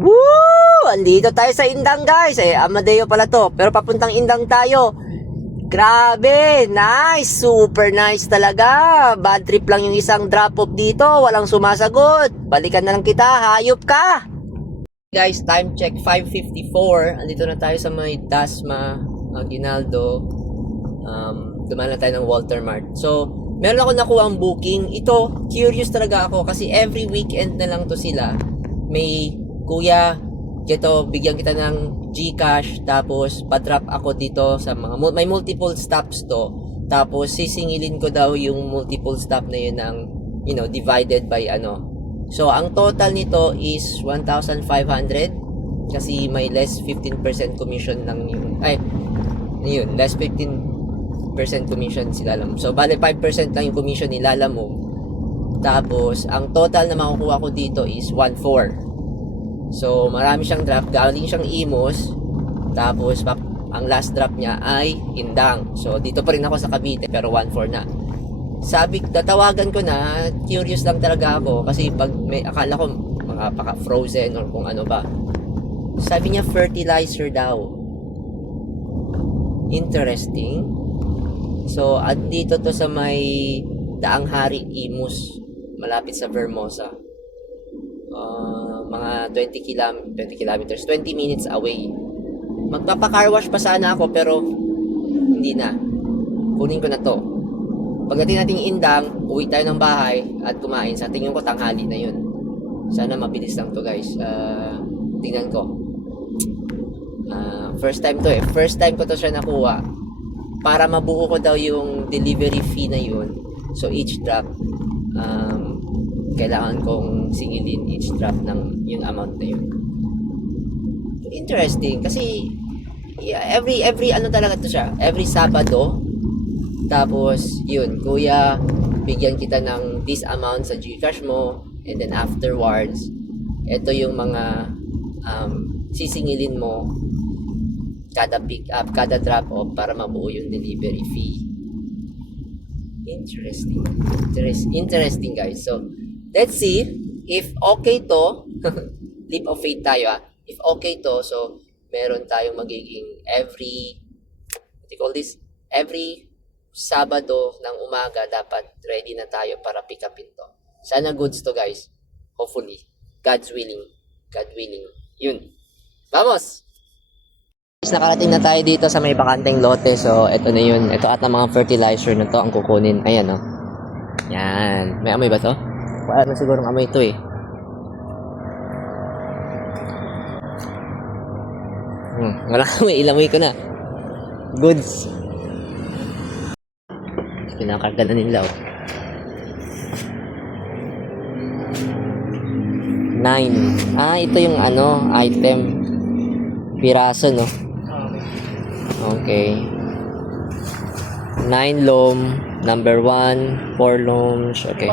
Woo! Andito tayo sa Indang guys. Amadeo pala to. Pero papuntang Indang tayo. Grabe! Nice! Super nice talaga. Bad trip lang yung isang drop off dito. Walang sumasagot. Balikan na lang kita. Hayop ka! Guys, time check 5:54. Andito na tayo sa may Dasma, Aguinaldo. Dumaan na tayo ng Walter Mart. So, meron ako nakuha ang booking. Ito, curious talaga ako kasi every weekend na lang to sila. May, kuya, ito, bigyan kita ng GCash, tapos pa-drop ako dito sa mga, may multiple stops to. Tapos sisingilin ko daw yung multiple stop na yun ng, divided by ano. So, ang total nito is 1,500 kasi may less 15% commission lang yung, less 15% commission si Lalamove. So, bale 5% lang yung commission ni Lalamove. Tapos, ang total na makukuha ko dito is 1,400. So, marami siyang drop. Galing siyang Imus. Tapos, ang last drop niya ay Indang. So, dito pa rin ako sa Cavite, pero 1,400 na. Tatawagan ko na, curious lang talaga ako kasi pag akala ko mga paka-frozen or kung ano ba. Sabi niya fertilizer daw. Interesting. So, dito to sa may Daang Hari, Imus, malapit sa Vermosa. Mga 20 kilometers, 20 minutes away. Magpapa-car wash pa sana ako pero hindi na. Kunin ko na to. Pagdating nating Indang, uwi tayo ng bahay at kumain. Sa tingin ko tanghali na yun. Sana mabilis lang to guys. Tingnan ko. First time to eh. First time ko to siya nakuha. Para mabuo ko daw yung delivery fee na yun. So each drop, kailangan kong singilin each drop ng yung amount na yun. Interesting kasi every ano talaga to siya, every Sabado. Tapos yun, kuya, bigyan kita ng this amount sa GCash mo, and then afterwards ito yung mga sisingilin mo kada pick up, kada drop off para mabuo yung delivery fee. Interesting guys. So let's see if okay to. Leap of faith tayo If okay to, so meron tayong magiging every Sabado ng umaga dapat ready na tayo para pick upin to. Sana goods to guys. Hopefully. God's willing. God willing. Yun. Vamos! Nakarating na tayo dito sa may bakanteng lote. So, ito na yun. Ito at ang mga fertilizer na to ang kukunin. Ayan, oh. Yan. May amoy ba to? Wala na sigurong amoy ito eh. Wala amoy. Ilamoy ko na. Goods. Pinakarga na nila, oh. 9. Ito yung item. Piraso, no? Okay. 9 loam, number 1, 4 looms. Okay.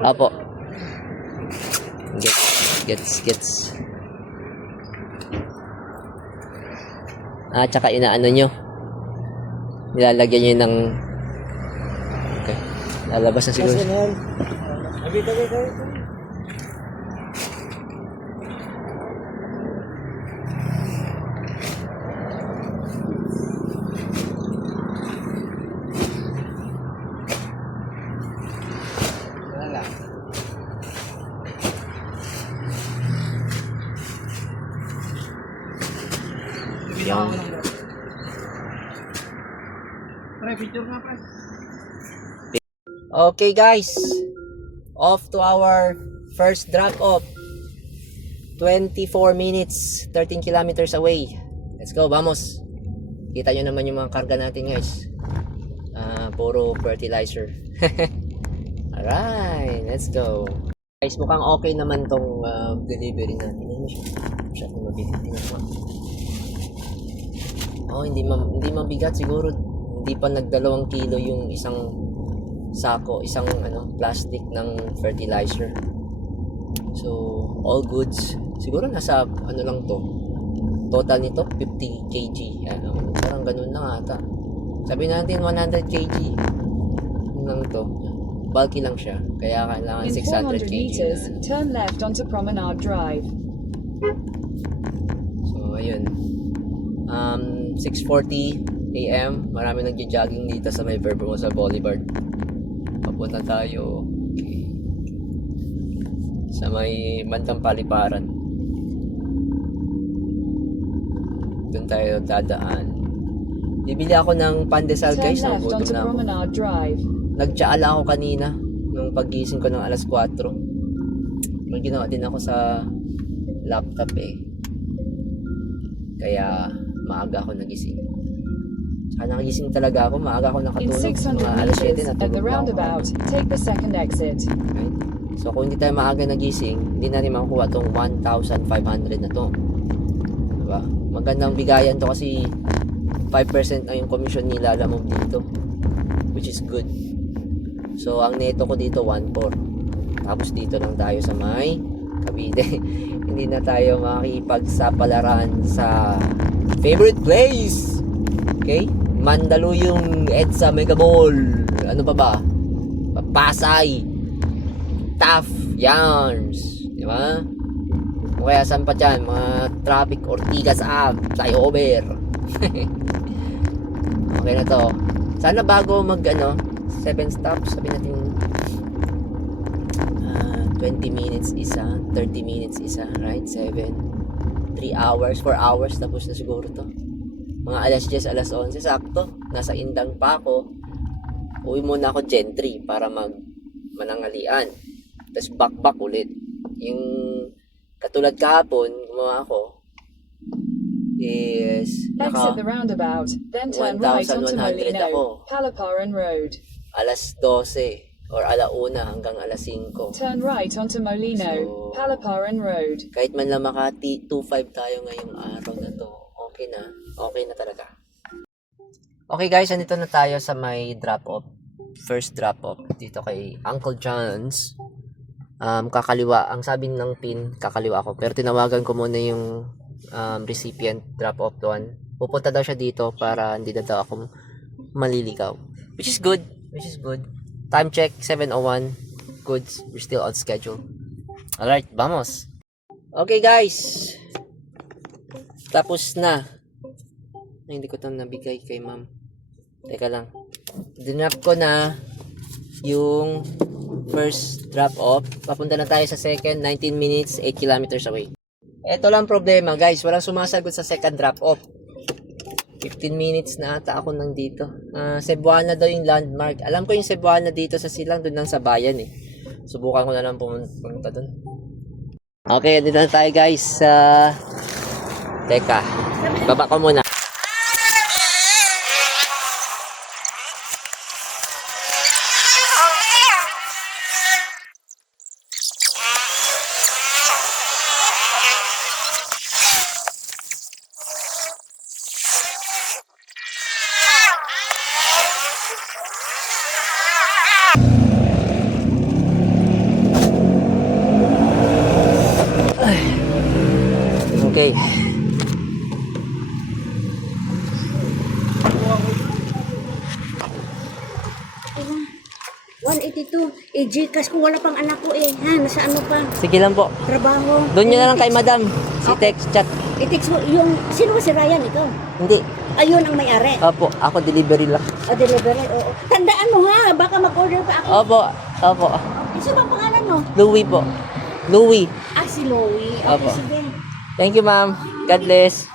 Apo. Gets. Tsaka inaano nyo. Nilalagyan nyo ng... Okay. Lalabas na siguro. Yung... Okay guys, off to our first drop off. 24 minutes, 13 kilometers away. Let's go, vamos. Kita nyo naman yung mga karga natin guys. Puro fertilizer. Alright, let's go. Guys, mukhang okay naman tong delivery natin. Siya na mabigat. Hindi mabigat siguro. Hindi pa nag2 kilo yung isang sako, isang plastic ng fertilizer. So, all goods. Siguro nasa lang to. Total nito 50 kg. Parang ganun lang ata. Sabi natin 100 kg lang to. Bulky lang siya. Kaya kailangan 600 kg. Turn left onto Promenade Drive. 6:40 AM. Marami nagja-jogging dito sa may Verbosa Boulevard. Papunta tayo sa may bandang Paliparan. Doon tayo dadaan. Bibili ako ng pandesal guys. Nagutom na ako. Nagtsaala ako kanina nung paggising ko ng alas 4. May ginawa din ako sa laptop eh. Kaya maaga ako nagising. Saka nagising talaga ako. Maaga ako nakatulog. Mga alas 7 natulog na ako. Take the second exit. Right? So kung hindi tayo maaga nagising, hindi na rin makukuha tong 1,500 na to. Diba? Magandang bigayan to kasi 5% na yung commission nila lamog dito. Which is good. So ang neto ko dito 1,400. Tapos dito lang tayo sa may Cavite. Hindi na tayo makipagsapalaran sa favorite place. Okay? Mandaluyong EDSA Mega Mall. Ano pa ba? Pasay. Tough Yarns. Di ba? O kaya saan pa dyan? Mga traffic Ortigas Ave. Flyover. Okay na to. Sana bago mag 7 stops, sabi natin 20 minutes isa, 30 minutes isa, right? 7, 3 hours, 4 hours, tapos na siguro to. Mga alas 10, alas 11, sakto. Nasa Indang pa ako. Uwi muna ako Gentry para manangalian. Tapos back ulit. Yung katulad kahapon, gumawa ako, is Exit the roundabout, then turn right onto 1,100 Molino, ako. Palaparan Road. Alas 12 or alauna hanggang alas 5. Turn right onto Molino, So, Palaparan Road. Kahit man lang Makati 2.5 tayo ngayong araw na to, okay na. Okay na talaga. Okay guys, andito na tayo sa may drop-off. First drop-off dito kay Uncle John's. Kakaliwa. Ang sabi ng pin, kakaliwa ako. Pero tinawagan ko muna yung recipient drop-off doon. Pupunta daw siya dito para hindi na daw ako maliligaw. Which is good. Time check, 7:01. Goods, we're still on schedule. Alright, vamos. Okay guys. Tapos na. Ay, hindi ko ito nabigay kay ma'am. Teka lang. Dinrap ko na yung first drop off. Papunta na tayo sa second. 19 minutes, 8 kilometers away. Ito lang problema guys. Walang sumasagot sa second drop off. 15 minutes na ata ako nandito. Cebuana daw yung landmark. Alam ko yung Cebuana dito sa Silang. Doon lang sa bayan eh. Subukan ko na lang pumunta doon. Okay, dito na tayo guys. Teka. Baba ko muna. Okay. Gcash ko wala pang anak ko eh. Ha, nasa ano pa? Sige lang po. Trabaho. Doon nyo na lang kay madam. Si Okay. text chat. I-text mo yung, sino ba si Ryan ikaw? Hindi. Ayun ang may-ari. Opo, ako delivery lang. O, delivery, oo. Tandaan mo ha, baka mag-order pa ako. Opo. Isa bang pangalan mo? Louie po. Louie. Si Louie. Okay, Opo. sige. Thank you, ma'am. God bless.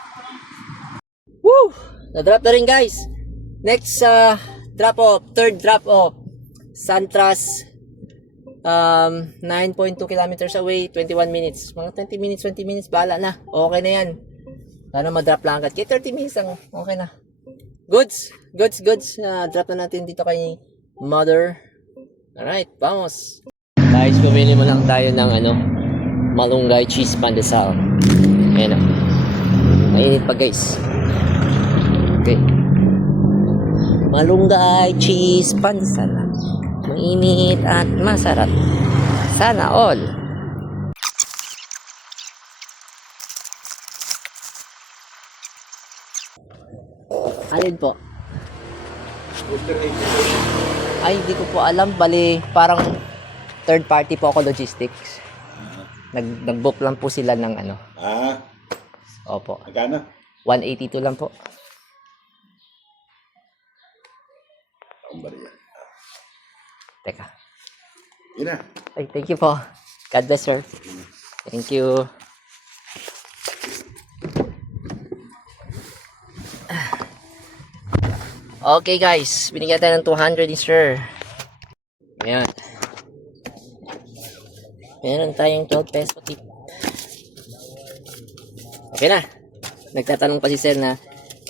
Woo! Na-drop na rin, guys. Next, drop off. Third drop off. Santras. 9.2 kilometers away. 21 minutes. Mga 20 minutes. Bahala na. Okay na yan. Sana ma-drop lang agad. Kaya 30 minutes lang. Okay na. Goods. Drop na natin dito kay Mother. Alright, vamos. Guys, pumili mo lang tayo ng malunggay cheese pandesal. Ayan o. Mainit pa guys. Okay. Malunggay cheese pandesal. Mainit at masarap. Sana all. Alin po? Ay, hindi ko po alam. Bali, parang third party po ako logistics. Nag-book lang po sila ng Ah, Opo. magkano? 182 lang po. Pambarya. Teka. Yun na. Ay, thank you po. God bless, sir. Thank you. Okay, guys. Binigyan tayo ng 200 ni sir. Ayan. Meron tayong 12 peso tip. Okay na. Nagtatanong pa si sir na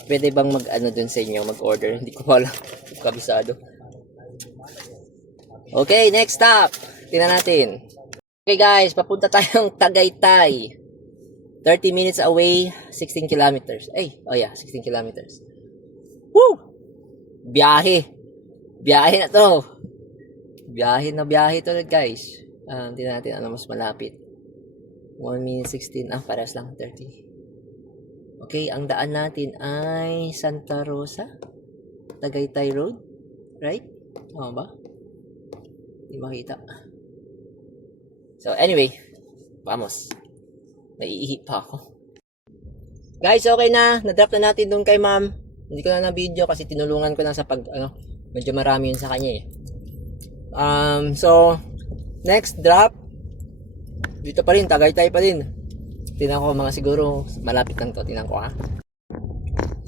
pwede bang mag-ano dun sa inyo, mag-order. Hindi ko pa alam. Kabisado. Okay, next stop. Tingnan natin. Okay guys, papunta tayong Tagaytay. 30 minutes away, 16 kilometers. Ay, oh yeah, 16 kilometers. Woo! Biyahe. Biyahe na to. Biyahe na biyahe to guys. Tingnan natin ano mas malapit. 1 minute 16. Parehas lang. 30. Okay, ang daan natin ay Santa Rosa. Tagaytay Road. Right? Tama ba? Hindi makita. So, anyway. Vamos. Naiihi pa ako. Guys, okay na. Na-drop na natin doon kay ma'am. Hindi ko na na-video kasi tinulungan ko lang sa pag, medyo marami yun sa kanya eh. So, next drop. Dito pa rin, Tagaytay pa rin. Tingnan ko mga siguro, malapit lang to. Tingnan ko ha.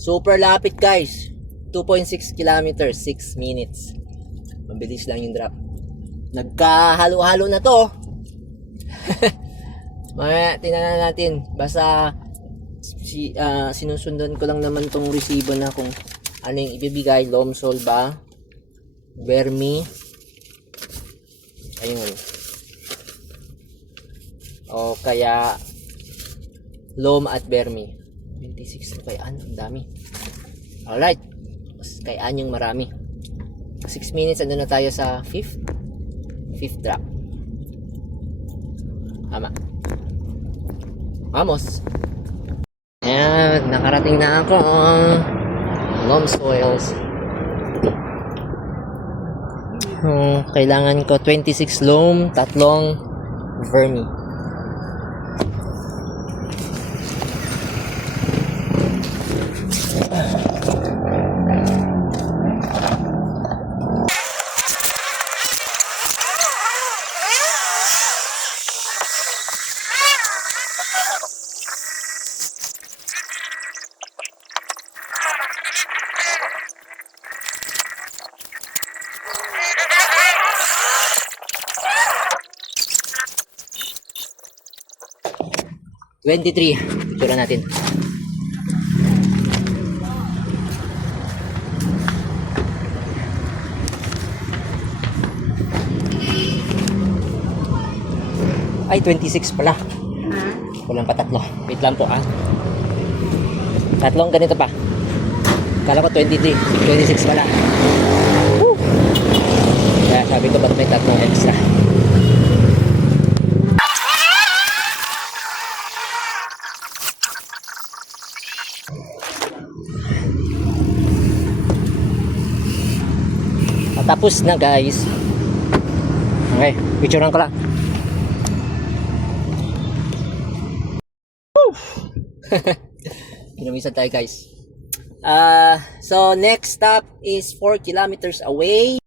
Super lapit guys. 2.6 kilometers, 6 minutes. Mabilis lang yung drop. Nagkahalo-halo na to. Mamaya, tingnan natin. Basta, sinusundan ko lang naman tong resibo na kung ano yung ibibigay. Lomsol ba? Vermi. Ayun. O kaya Lom at Vermi. 26 na kayaan. Ang dami. Alright. Mas kayaan yung marami. 6 minutes. Ano na tayo sa 5th drop. Tama. Vamos. Ayan. Nakarating na ako. Lom soils. Kailangan ko 26 loam, 3 vermi. $23. Picture natin. Ay, 26 pala. Kulang pa 3. Wait lang po Tatlong ganito pa. Kala ko 23. 26 pala. Woo! Kaya sabi ko ba't may 3 extra. Tapos na guys. Okay, picturean ko lang. Pinumisan tayo guys. So next stop is 4 kilometers away.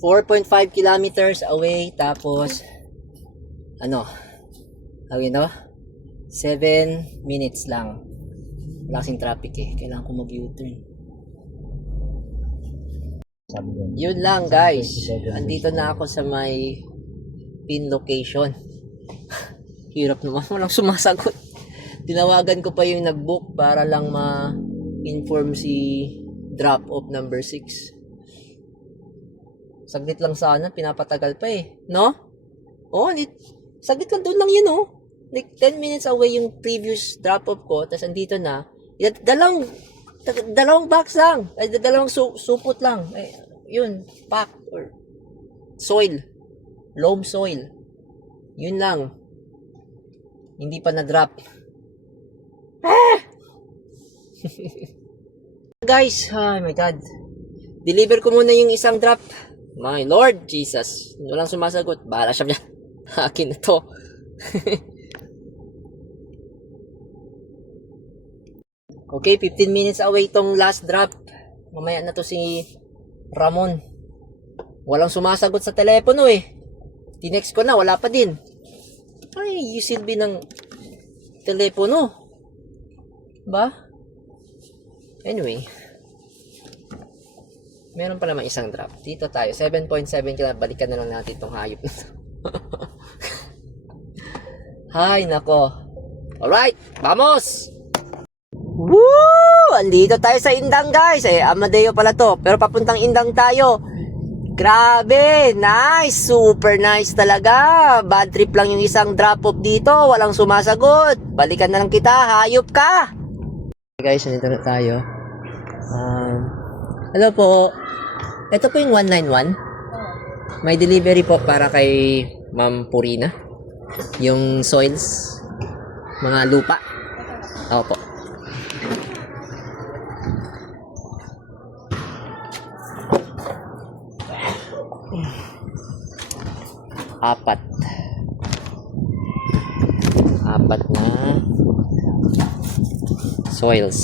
4.5 kilometers away. Tapos awin 7 minutes lang. Wala kasing traffic eh. Kailangan ko mag-U-turn. Yun lang guys. Andito na ako sa may pin location. Hirap naman. Walang sumasagot. Tinawagan ko pa yung nag-book para lang ma-inform si drop off number 6. Saglit lang sana. Pinapatagal pa eh. No? Saglit lang doon lang yun Like 10 minutes away yung previous drop off ko. Tapos andito na. Dalawang box lang. Ay, dalawang supot lang. Ay, yun, pack or soil. Loam soil. Yun lang. Hindi pa na-drop. Guys, oh my God. Deliver ko muna yung isang drop. My Lord Jesus. Walang sumasagot. Bahala siya dyan. Akin na to. Okay, 15 minutes away tong last drop. Mamaya na to si Ramon. Walang sumasagot sa telepono eh. Tinext ko na, wala pa din. Ay, yung silbi ng telepono. Ba? Anyway. Meron pa naman isang drop. Dito tayo. 7.7 kila. Balikan na lang natin itong hayop na to. Hay, nako. Alright, vamos! Woo! Andito tayo sa Indang, guys. Amadeo pala to. Pero papuntang Indang tayo. Grabe! Nice! Super nice talaga. Bad trip lang yung isang drop-off dito. Walang sumasagot. Balikan na lang kita. Hayop ka! Guys, nandito na tayo. Hello po. Ito po yung 191. May delivery po para kay Ma'am Purina. Yung soils. Mga lupa. Opo. Apat na soils.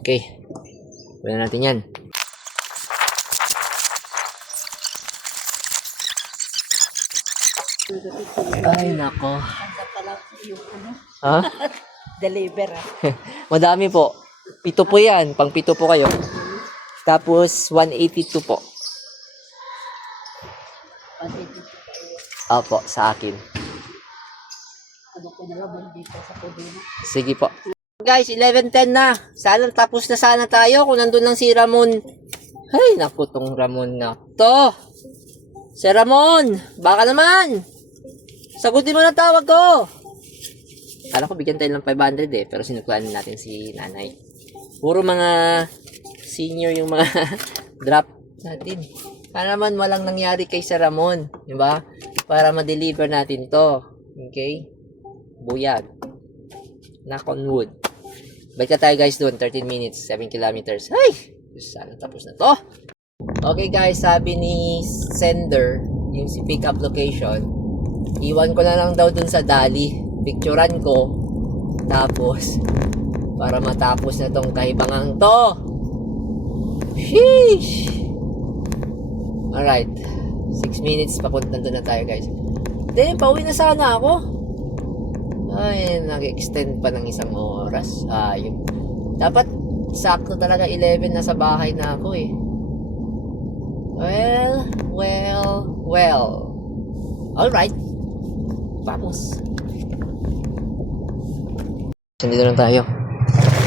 Okay. Pwede natin yan. Ay, nako. Ha? Deliver Madami po. 7 po yan. Pang 7 po kayo. Tapos, 182 po. Opo, sa akin. Sige po. Guys, 11:10 na. Sana tapos na sana tayo kung nandun lang si Ramon. Ay, naku, tong Ramon na to. Si Ramon, baka naman. Sagutin mo na tawag ko. Kala ko bigyan tayo ng 500 eh, pero sinuklaan natin si nanay. Puro mga senior yung mga drop natin. Para naman walang nangyari kay Sir Ramon, di ba? Para ma-deliver natin to. Okay? Buyag. Knock on wood. Balik na tayo guys doon, 13 minutes, 7 kilometers. Ay! Sana tapos na to. Okay guys, sabi ni sender, yung si pick up location, iwan ko na lang daw dun sa Dali. Picturean ko. Tapos, para matapos na tong kaibangang to. Sheesh! Alright. 6 minutes, papunta doon na tayo guys. Then, pauwi na sana ako. Ay, nag-extend pa ng isang oras. Ayun. Dapat, sakto talaga 11 na sa bahay na ako eh. Well. Alright. Vamos. Dito na tayo.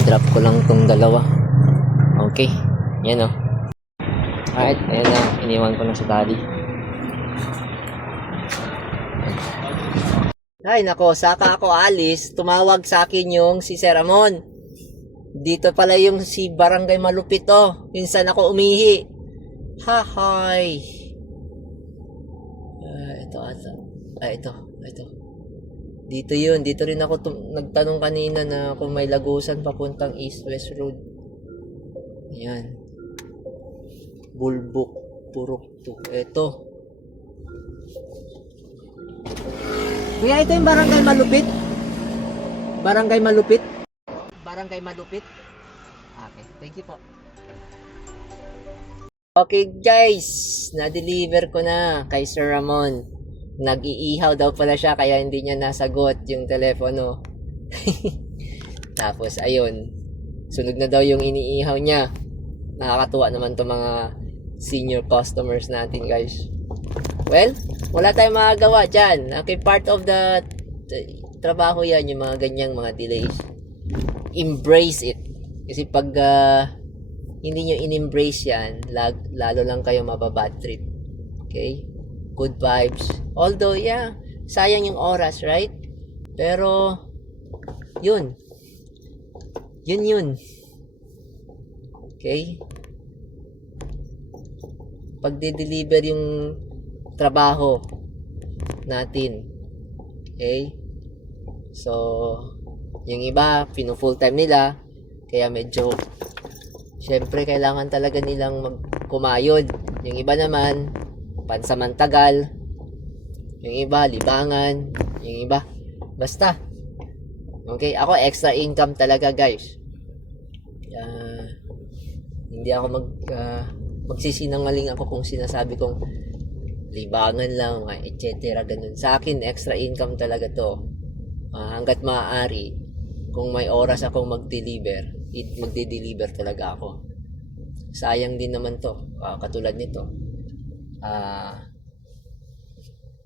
Drop ko lang tong dalawa. Okay. Yan o. Alright. Ayan na. Iniwan ko na sa Dali. Ay, nako. Saka ako alis. Tumawag sa akin yung si Sir Ramon. Dito pala yung si Barangay Malupit to. Minsan ako umihi. Hi. Ito. Dito yun. Dito rin ako nagtanong kanina na kung may lagusan papuntang East-West Road. Ayan. Bulbok. Purok to. Ito. Kaya ito yung Barangay Malupit. Barangay Malupit. Okay. Thank you po. Okay guys. Na-deliver ko na kay Sir Ramon. Nag-iihaw daw pala siya kaya hindi niya nasagot yung telepono. Tapos ayun, sunog na daw yung iniihaw niya. Nakakatuwa naman to mga senior customers natin guys. Well, wala tayong magagawa dyan. Okay, part of the trabaho yan, yung mga ganyang mga delays. Embrace it. Kasi pag hindi nyo in-embrace yan, lalo lang kayo mababad trip. Okay? Good vibes. Although, yeah, sayang yung oras, right? Pero, yun. Yun. Okay? Pag de-deliver yung trabaho natin. Okay? So, yung iba, pinu-full time nila. Kaya medyo, syempre, kailangan talaga nilang kumayod. Yung iba naman, pansamantagal. Yung iba, libangan. Yung iba, basta. Okay, ako extra income talaga guys. Hindi ako magsisinungaling ako kung sinasabi kong libangan lang, etc. Ganun. Sa akin, extra income talaga to. Hanggat maaari, kung may oras akong mag-deliver, magde-deliver talaga ako. Sayang din naman to. Katulad nito.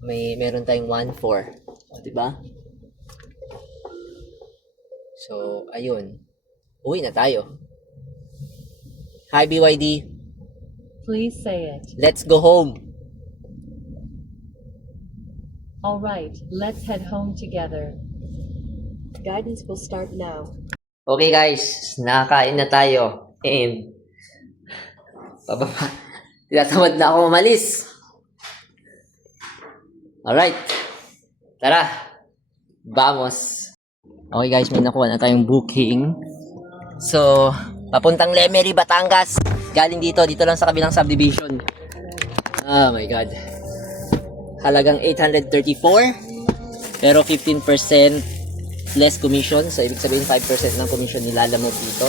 Meron tayong 1.4. Diba? So, ayun. Uwi na tayo. Hi, BYD. Please say it. Let's go home. All right, let's head home together. Guidance will start now. Okay guys, nakakain na tayo. And, pababa. Tinatamad na ako umalis. Alright. Tara. Vamos. Okay guys, may nakuha na tayong booking. So, papuntang Lemery, Batangas. Galing dito lang sa kabilang subdivision. Oh my God. Halagang 834. Pero 15% less commission. So, ibig sabihin 5% ng commission nilalamog dito.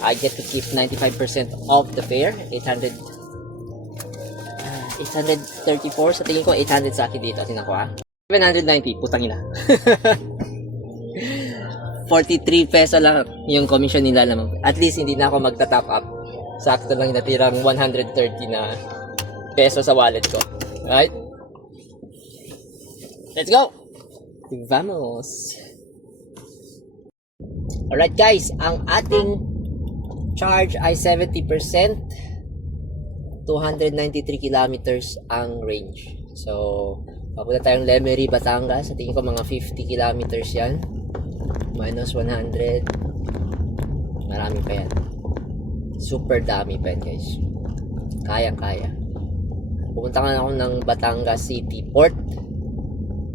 I get to keep 95% of the fare. 834. Sa tingin ko, 800 sa akin dito. Tingnan ko 790. Putang ina. 43 peso lang yung commission nilalamog. At least, hindi na ako magta-top up. Sakto lang natirang 130 na peso sa wallet ko. Right? Let's go! Vamos! Alright guys, ang ating charge ay 70%. 293 kilometers ang range. So, papunta tayong Lemery, Batangas. Sa tingin ko mga 50 kilometers yan. Minus 100. Marami pa yan. Super dami pa yan guys. Kayang-kaya. Pupunta nga ako ng Batangas City Port.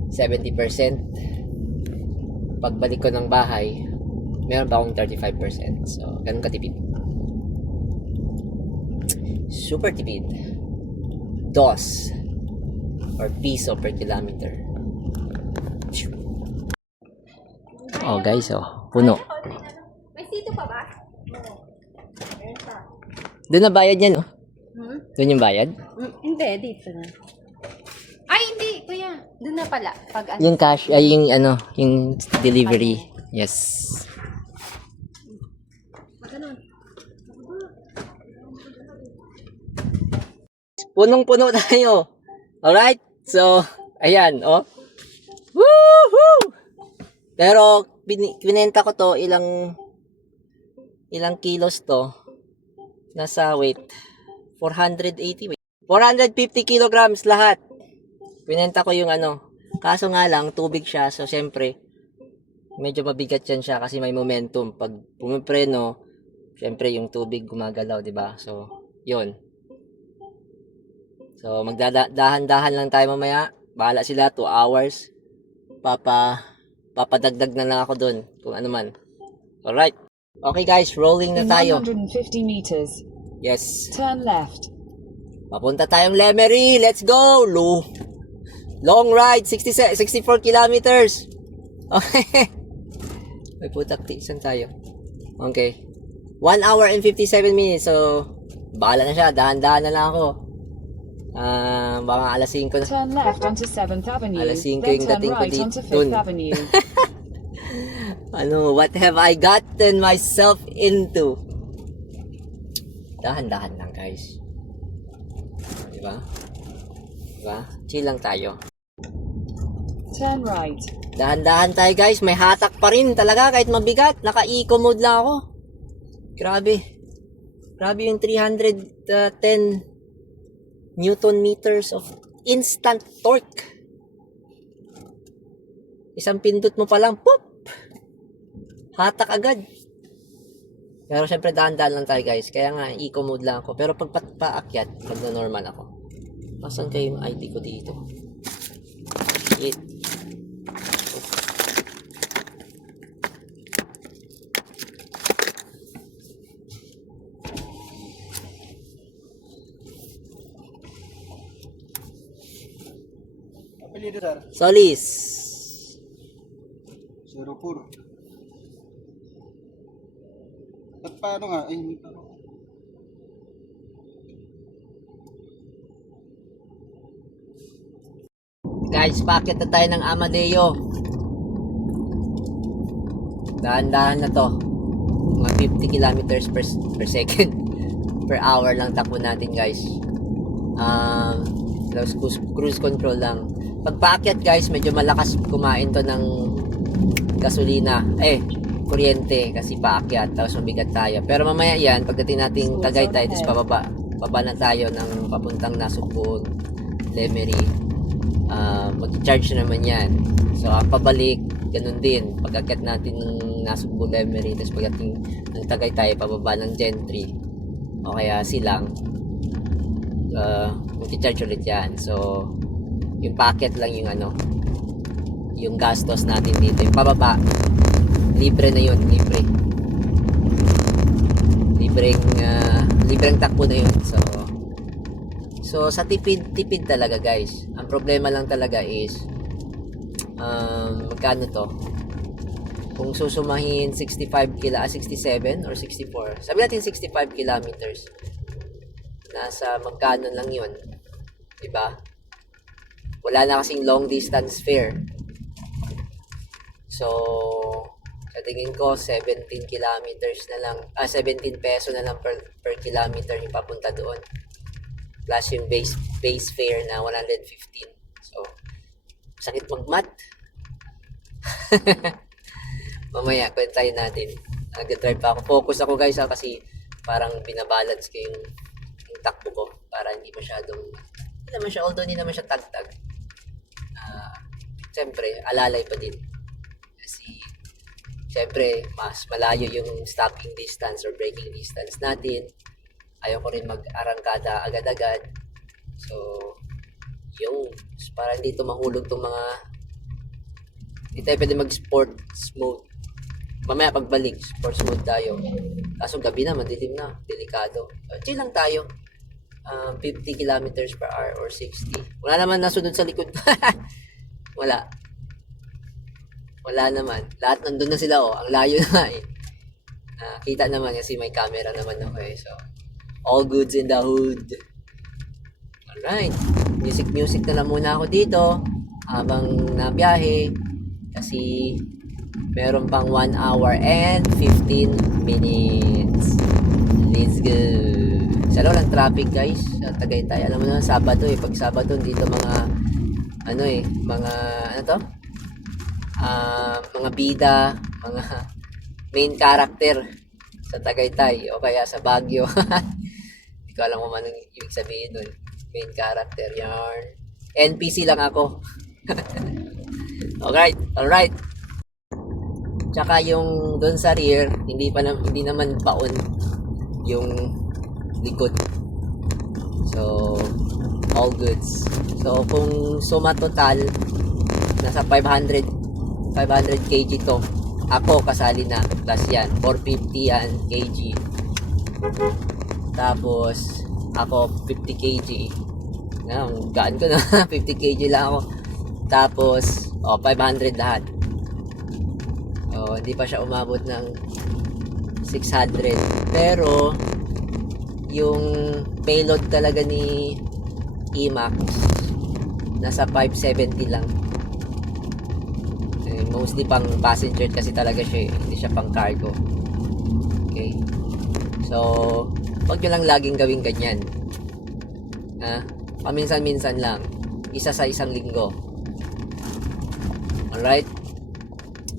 70%. Pagbalik ko ng bahay, meron pa akong 35%. So, ganun katipid. Super tipid. DOS or piso per kilometer. Oh guys, puno. May sito pa ba? Doon na bayad yan, Doon yung bayad? Hindi, dito na. Ay, hindi, kuya. Doon na pala. Pag ano. Yung cash, ay yung yung delivery. Yes. Punong-puno tayo. Alright? So, ayan, Woohoo! Pero, binenta ko to, ilang kilos to. Nasa weight, 480 weight. 450 kilograms lahat. Binenta ko yung Kaso nga lang, tubig siya. So, syempre, medyo mabigat yan siya kasi may momentum. Pag pumipreno, syempre, yung tubig gumagalaw, diba? So, yun. So, magdahan-dahan lang tayo mamaya. Bahala sila, 2 hours. Papadagdag na lang ako dun, kung ano man. Alright. Okay guys, rolling na In tayo. 150 meters, Yes. turn left. Papunta tayong Lemery. Let's go! Long ride, 64 kilometers. Okay. May putak, tiisan tayo. Okay. 1 hour and 57 minutes. So, bahala na siya. Dahan-dahan na lang ako. Baka alas 5 na. Turn left onto 7th Avenue. Alas 5 Then yung turn dating ko right onto dun. 5th Avenue. What have I gotten myself into? Dahan-dahan lang guys. Diba? Chill lang tayo. Turn right. Dahan-dahan tayo guys. May hatak pa rin talaga kahit mabigat. Naka-eco mode lang ako. Grabe yung 310 Newton meters of instant torque. Isang pindot mo pa lang, pop! Hatak agad. Pero syempre dahan-dahan lang tayo guys. Kaya nga eco mode lang ako. Pero pag paakyat, magna-normal ako. Asan kayo yung ID ko dito? Shit. Apelido, sir? Solis. Zero puro. At paano nga? Ay, Guys, packet na tayo ng Amadeo. Dahan-dahan na to. Mga 50 kilometers per second. Per hour lang takbo natin, guys. Cruise control lang. Pag paakyat, guys, medyo malakas kumain to ng gasolina. Kuryente kasi paakyat. Tapos mabigat tayo. Pero mamaya yan, pagdating nating Tagaytay, tapos pababa. Baba na tayo ng papuntang Nasugbu, Lemery. Mag-charge na naman yan. So, pabalik, ganun din. Pag-akyat natin ng Nasugbu, Lemery, tapos pagdating ng Tagaytay, pababa ng Gentry. O kaya Silang. Mag-charge ulit yan. So, yung packet lang yung yung gastos natin dito. Yung pababa, libre na yun. Libreng takbo na yun. So sa tipid talaga, guys. Ang problema lang talaga is magkano to? Kung susumahin 67 or 64. Sabi natin 65 kilometers. Nasa magkano lang yun? Diba? Wala na kasing long distance fare. So, sa tingin ko, 17 kilometers na lang, 17 peso na lang per kilometer yung papunta doon. Plus yung base fare na 115. So, sakit mag-mat. Mamaya, kwentahin natin. Nag-drive pa ako. Focus ako, guys, kasi parang binabalance ko yung takbo ko para hindi masyadong, although hindi naman siya tagtag. Siyempre, alalay pa din. Kasi, siyempre, mas malayo yung stopping distance or braking distance natin. Ayaw ko rin mag-arangkada agad-agad. So, para hindi ito mahulog itong mga, hindi tayo pwede mag-sports mode. Mamaya pagbalik, sports mode tayo. Kaso gabi na, madilim na, delikado. So, chill lang tayo. 50 kilometers per hour or 60. Wala naman nasunod sa likod. Wala naman. Lahat nandun na sila, ang layo na kita naman kasi may camera naman ako So, all goods in the hood. Alright. Music na lang muna ako dito habang nabiyahe kasi meron pang 1 hour and 15 minutes. Let's go. Sa loob ng traffic, guys, sa Tagaytay. Alam mo na, Sabado pag Sabado dito mga mga bida, mga main character sa Tagaytay o kaya sa Baguio. Hindi ko alam kung anong ibig sabihin nun. Main character, yarn. NPC lang ako. Alright. Tsaka yung doon sa rear, hindi naman baon yung likod. So, all goods. So, kung suma total, nasa 500 kg to. Ako kasali na. Plus yan, 450 yan kg. Tapos, ako 50 kg. Gaan ko na. 50 kg lang ako. Tapos, 500 lahat. Hindi pa siya umabot ng 600. Pero, yung payload talaga ni E-Max nasa 570 lang. Mostly pang passenger kasi talaga siya, hindi siya pang cargo. Okay, so wag nyo lang laging gawing ganyan, paminsan-minsan lang, isa sa isang linggo. Alright,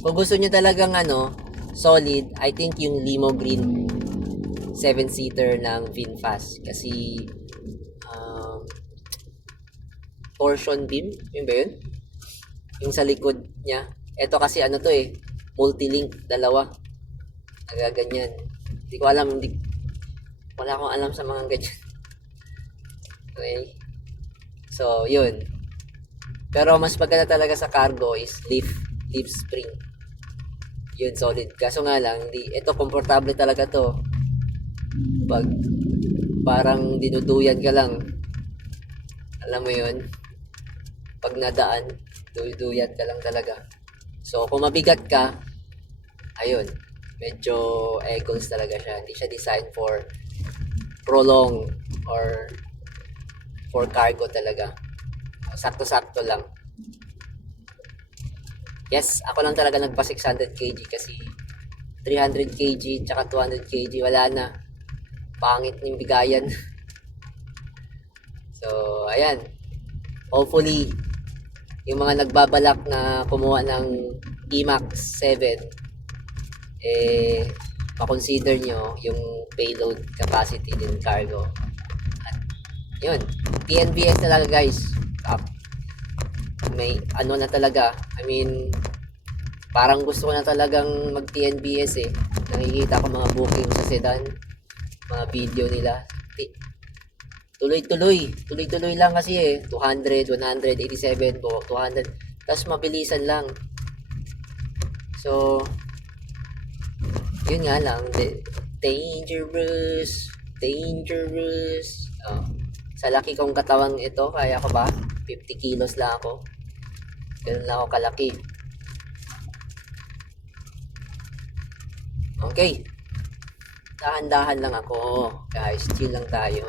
kung gusto nyo talagang solid, I think yung Limo Green 7-seater ng VinFast kasi torsion beam, yun ba yun? Yung sa likod niya. Ito kasi multi-link, dalawa. Nagaganyan. Hindi ko alam, wala akong alam sa mga ganyan. Okay. So, yun. Pero mas maganda talaga sa cargo is leaf spring. Yun, solid. Kaso nga lang, ito komportable talaga to. Pag parang dinuduyan ka lang. Alam mo yun? Pag nadaan, duyat ka lang talaga. So, kung mabigat ka, ayun, medyo eagles talaga siya. Hindi siya designed for prolong or for cargo talaga. Sakto-sakto lang. Yes, ako lang talaga nagpa 600 kg kasi 300 kg tsaka 200 kg wala na. Pangit ng bigayan. So, ayan. Hopefully, yung mga nagbabalak na kumuha ng E-Max 7, makonsider nyo yung payload capacity din cargo. At, yun. TNBS talaga guys. May ano na talaga. I mean, parang gusto ko na talagang mag TNBS eh. Nakikita ko mga booking sa sedan, mga video nila. Tuloy-tuloy lang kasi eh. 200, 187, 200. Tapos mabilisan lang. So, yun nga lang. Dangerous. Sa laki kong katawang ito, kaya ko ba? 50 kilos lang ako. Ganun lang ako kalaki. Okay. Dahan-dahan lang ako. Guys, chill lang tayo.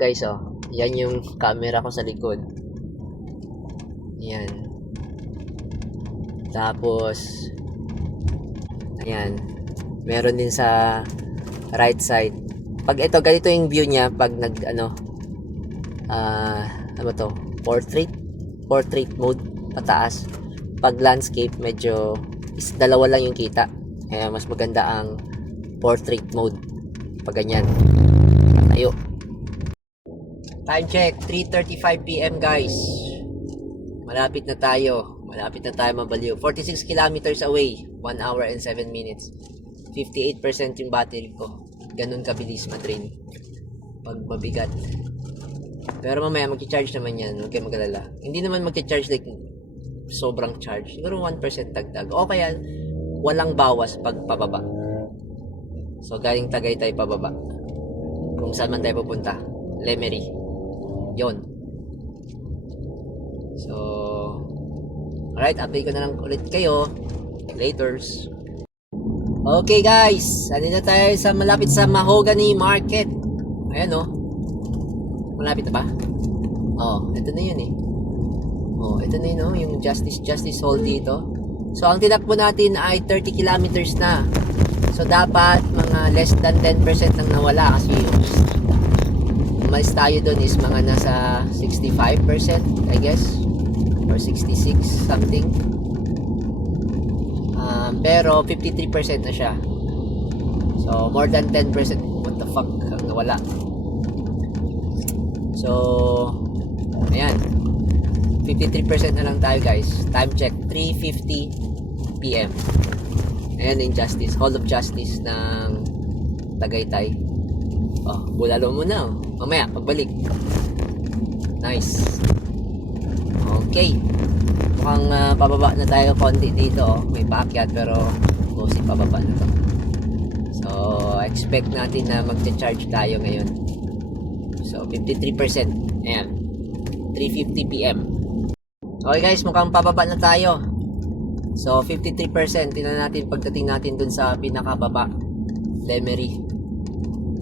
Guys, yan yung camera ko sa likod. Yan. Tapos, ayan. Meron din sa right side. Pag ito, ganito yung view niya pag ano to? Portrait mode, pataas. Pag landscape, medyo dalawa lang yung kita. Kaya mas maganda ang portrait mode. Pag ganyan. Tayo. Time check, 3:35 PM guys. Malapit na tayo mabaliw. 46 kilometers away, 1 hour and 7 minutes. 58% yung battery ko. Ganun kabilis ma-drain pag mabigat. Pero mamaya magki-charge naman yan, huwag kayo mag-alala. Hindi naman magki-charge like sobrang charge. Siguro 1% dagdag. O kaya walang bawas pag pababa. So galing Tagaytay pababa. Kung saan man tayo pupunta. Lemery. Yon. So, alright, update ko na lang ulit kayo. Laters. Okay guys, andito na tayo sa malapit sa Mahogany Market. Ayan malapit na ba? Ito na yun eh. Ito na yun yung Justice Hall dito. So, ang tinakbo natin ay 30 kilometers na. So, dapat mga less than 10% lang nawala kasi umalis tayo doon is mga nasa 65% I guess or 66 something. Pero 53% na siya. So more than 10%. What the fuck ang nawala. So ayan, 53% na lang tayo guys. Time check, 3:50 PM. Ayan yung Justice, Hall of Justice ng Tagaytay. Bulalo muna mamaya pagbalik. Nice. Okay, mukhang pababa na tayo konti dito. May paakyat pero mostly pababa na to. So expect natin na magcha-charge tayo ngayon. So 53%. Ayan, 3:50 PM. Okay guys, mukhang pababa na tayo. So 53%. Tingnan natin pagdating natin dun sa pinakababa, Lemery.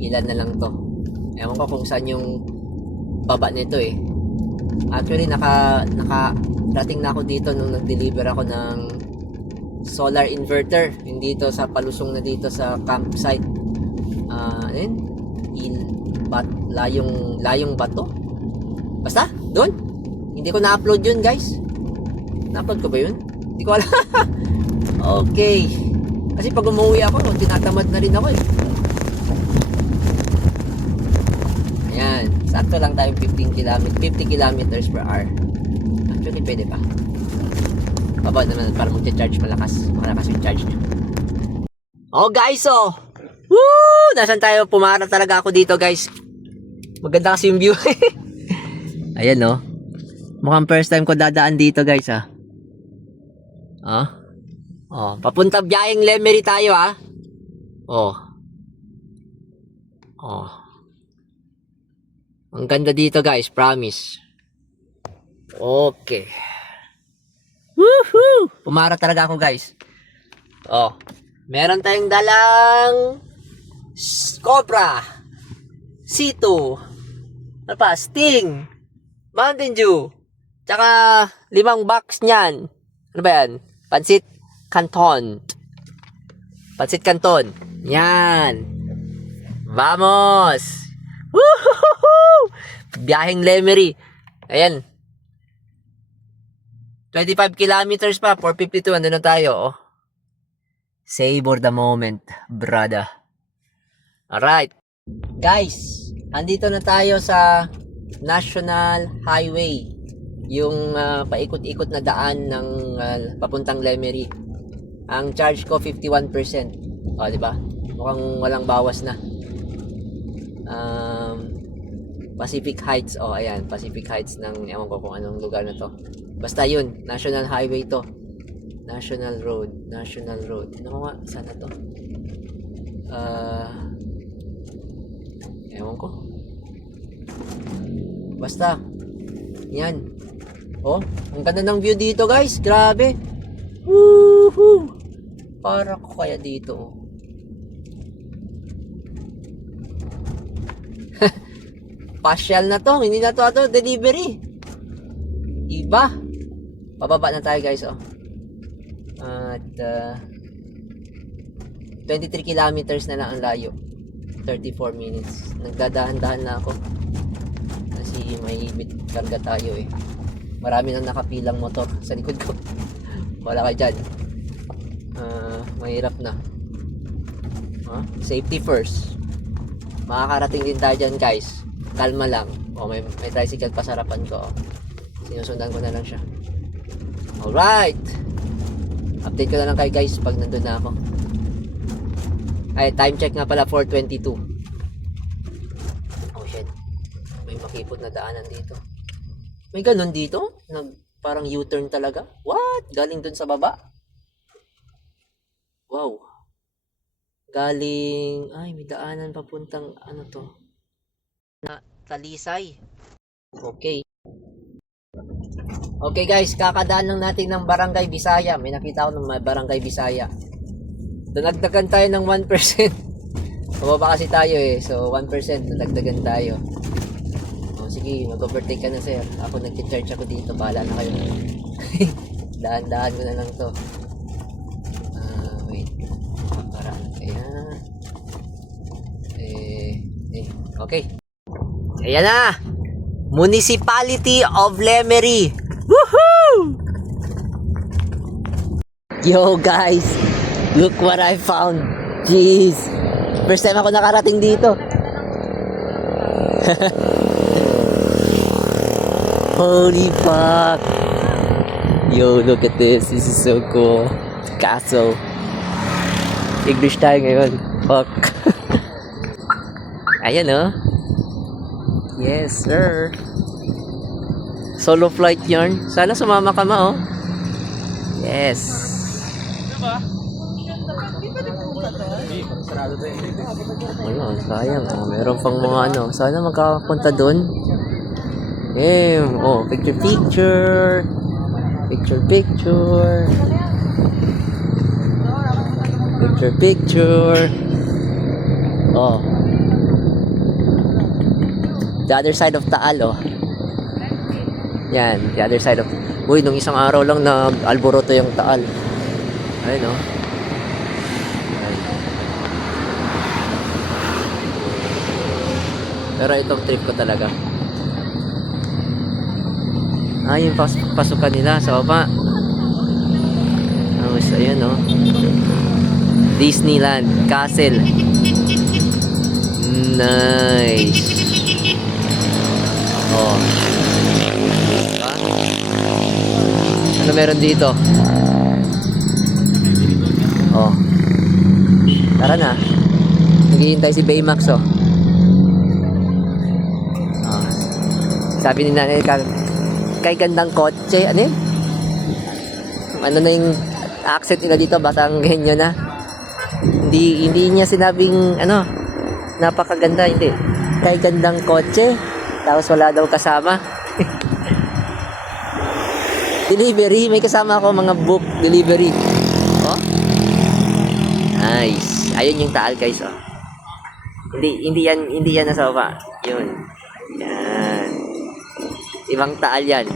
Ilan na lang to. Ewan ko kung saan yung baba nito eh. Actually nakarating na ako dito nung nag-deliver ako ng solar inverter. Yung dito sa palusong na dito sa campsite. Layong bato. Basta, doon. Hindi ko na-upload yun guys. Na-upload ko ba yun? Hindi ko alam. Okay. Kasi pag umuwi ako, tinatamad na rin ako eh. Ayan. Sakto lang tayo 50 kilometers per hour. Actually, pwede pa. Baba naman para mag-charge malakas. Malakas yung charge niya. Oh guys, woo! Nasaan tayo? Pumara talaga ako dito guys. Maganda kasi yung view. Ayan mukhang first time ko dadaan dito guys papunta biyaheng Lemery tayo ang ganda dito guys, promise. Okay. Woohoo! Pumara talaga ako guys. Meron tayong dalang Cobra, C2, Sting, Mountain Dew. Tsaka 5 box niyan. Ano ba yan? Pansit Canton. Pansit Canton. Yan. Vamos! Woohoo! Biyaheng Lemery. Ayan. 25 kilometers pa. 452. Andun na tayo. Oh. Savor the moment, brother. Alright. Guys, andito na tayo sa National Highway. Yung paikot-ikot na daan ng papuntang Lemery. Ang charge ko 51%. O, di ba? Mukhang walang bawas na. Pacific Heights. O, ayan. Pacific Heights ng, ewan ko kung anong lugar na to. Basta yun. National Highway to. National Road. National Road. Ano nga? Sana to? Ewan ko. Basta. Yan. Oh, ang ganda ng view dito, guys. Grabe. Woohoo! Para ko kaya dito. Oh. Pasyal na to. Hindi na to delivery. Iba. Pababa na tayo, guys. Oh. At 23 kilometers na lang ang layo. 34 minutes. Nagdadahan-dahan na ako. Kasi may karga tayo eh. Marami nang nakapilang motor sa likod ko. Wala kayo dyan. Mahirap na. Safety first. Makakarating din tayo dyan, guys. Kalma lang. May tricycle pa sa harapan ko. Sinusundan ko na lang siya. Alright. Update ko na lang kayo, guys, pag nandun na ako. Ay, time check nga pala, 4:22. Oh shit. May makipot na daanan dito. May ganun dito? Parang U-turn talaga? What? Galing dun sa baba? Wow. Galing... Ay, may daanan papuntang ano to? Na Talisay. Okay. Okay guys, kakadaan lang natin ng Barangay Bisaya. May nakita ko ng Barangay Bisaya. Nagdagan tayo ng 1%. Pababa kasi tayo eh. So 1% nagdagan tayo. O sige, mag-overtake ka na sir. Ako nag-charge ako dito. Bahala na kayo. Daan-daan ko na lang to. Wait. Paraan. Ayan. Okay. Ayan na. Municipality of Lemery. Woohoo! Yo guys. Look what I found. Jeez. First time ako nakarating dito. Holy fuck. Yo, look at this. This is so cool. Castle. English tayo ngayon. Fuck. Ayan oh. Yes, sir. Solo flight yarn. Sana sumama ka ma oh. Yes. Ayun, sayang. Oh, meron pang mga ano. Sana magkakapunta doon. Oh, picture. Picture. Oh. The other side of Taal, oh. Yan, the other side of... Uy, nung isang araw lang na alboroto yung Taal. Ayun, oh. Pero itong trip ko talaga. Yung pasukan nila sa baba. Ayun, oh. Disneyland Castle. Nice. Oh. Diba? Ano meron dito? Oh. Tara na. Naghihintay si Baymax, oh. Sabi ni nanay, kay gandang kotse, ano yun? Ano na yung accent nila dito, Batanggenyo na. Hindi niya sinabing, ano, napakaganda, hindi. Kay gandang kotse, tapos wala daw kasama. Delivery, may kasama ako mga book delivery. Oh? Nice. Ayun yung Taal, guys, oh. Hindi yan nasa baba. Yun. Yan. Ibang taal yan.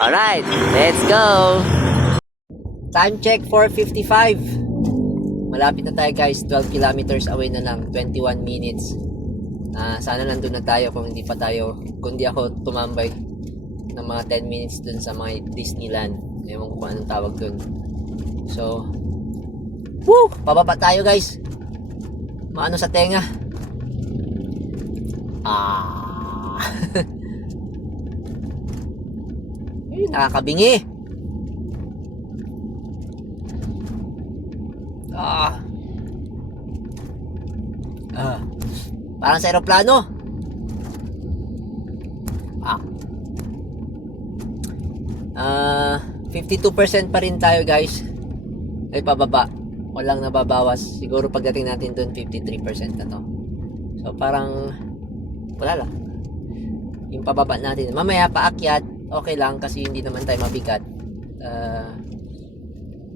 Alright, let's go! Time check 4:55. Malapit na tayo guys, 12 kilometers away na lang, 21 minutes. Sana nandun na tayo kung hindi ako tumambay ng mga 10 minutes dun sa mga Disneyland. Ewan ko kung anong tawag dun. So, woo! Pababa tayo guys. Maano sa tenga. Nakakabingi. Parang sa aeroplano. 52% pa rin tayo guys. Ay pababa. Walang nababawas. Siguro pagdating natin doon 53% na to. So parang wala lang. Yung pababa natin. Mamaya paakyat, okay lang kasi hindi naman tayo mabigat.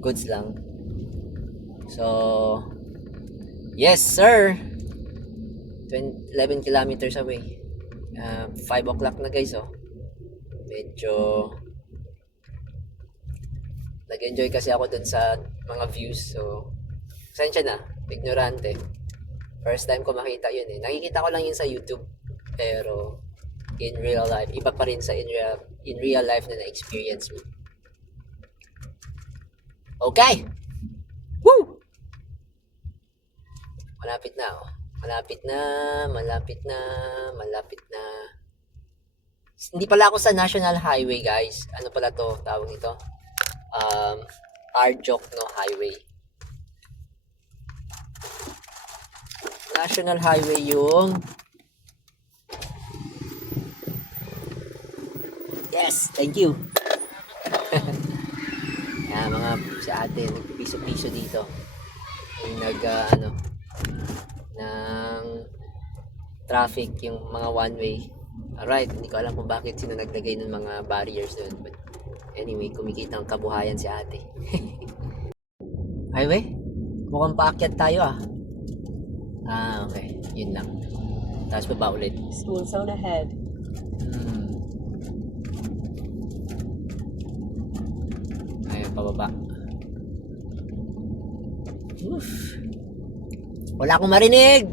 Goods lang. So yes sir. 11 kilometers away. 5 o'clock na guys oh. Medyo nag-enjoy kasi ako dun sa mga views. So pasensya na, ignorante. First time ko makita yun eh. Nakikita ko lang yun sa YouTube. Pero in real life, iba pa rin sa in real life na na-experience mo. Okay! Woo! Malapit na oh. Malapit na. Hindi pala ako sa National Highway guys. Ano pala to? Tawag ito? Arjokno Highway. National Highway yung yes, thank you. Yan, mga si ate nagpiso-piso dito. Yung ng traffic, yung mga one way. Alright, hindi ko alam kung bakit sino naglagay ng mga barriers doon. But anyway, kumikita ang kabuhayan si ate. Highway? Mukhang paakyat tayo ah. Okay. Yun lang. Tapos baba ulit. School zone ahead. Ayun, pababa. Oof. Wala akong marinig!